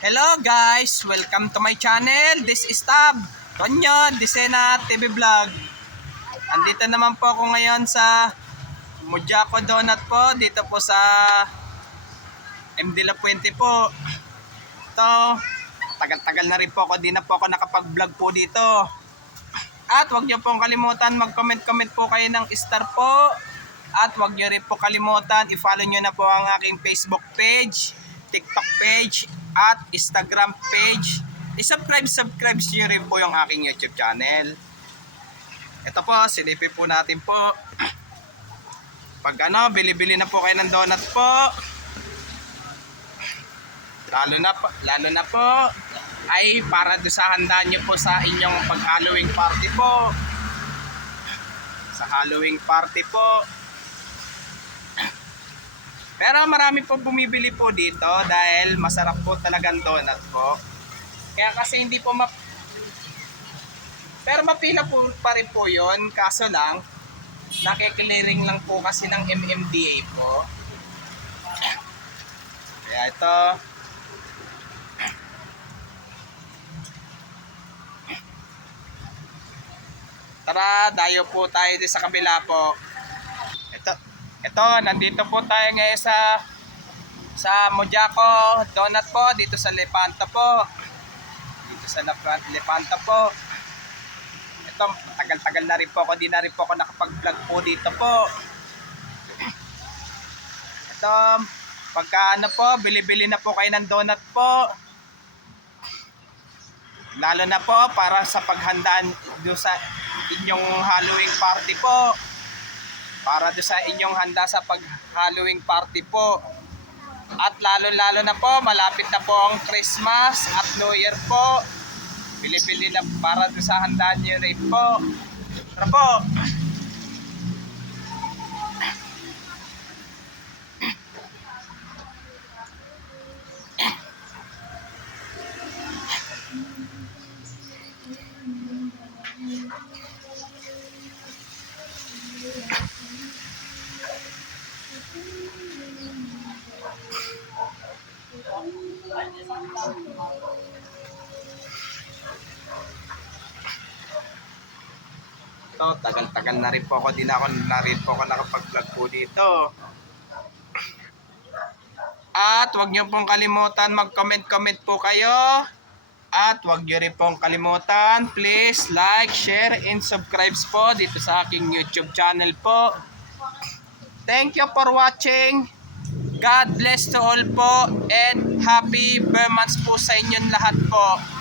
Hello guys! Welcome to my channel. This is Tab Tonyo Disena TV Vlog. Andito naman po ako ngayon sa Mojaco Donut po. Dito po sa MD La Puente po. Ito, tagal-tagal na rin po ako. Di na po ako nakapag-vlog po dito. At huwag niyo pong kalimutan mag-comment po kayo ng star po. At huwag niyo rin po kalimutan i-follow niyo na po ang aking Facebook page, TikTok page, at Instagram page. I-subscribe niyo rin po yung aking YouTube channel. Ito po, silipin po natin po. Pag bili-bili na po kayo ng donut po. Lalo na po ay para do sa handa nyo po sa inyong pag-Halloween party po. Sa Halloween party po. Pero marami po bumibili po dito dahil masarap po talagang donut po. Kaya kasi hindi po pero mapila po pa rin po yun. Kaso lang, nakikiliring lang po kasi ng MMDA po. Kaya ito. Tara, dayo po tayo sa kabila po. Ito, nandito po tayo ngayon sa Mojaco Donut po, dito sa Lepanta po. Dito sa Lepanta po. Ito, tagal-tagal na rin po ako, di na rin po ako nakapag-vlog po dito po. Ito, pagka po, bili-bili na po kayo ng donut po. Lalo na po para sa paghandaan do sa inyong Halloween party po. Para do sa inyong handa sa pag-Halloween party po. At lalo na po, malapit na po ang Christmas at New Year po. Bili-bili na para do sa handaan nyo rin po. Tara po. Ito, tagal-tagal na rin po ako, di na rin po ako nakapag-vlog po dito. At huwag niyo pong kalimutan mag-comment po kayo. At huwag niyo rin pong kalimutan, please like, share, and subscribe po dito sa aking YouTube channel po. Thank you for watching. God bless to all po and happy Burmans po sa inyong lahat po.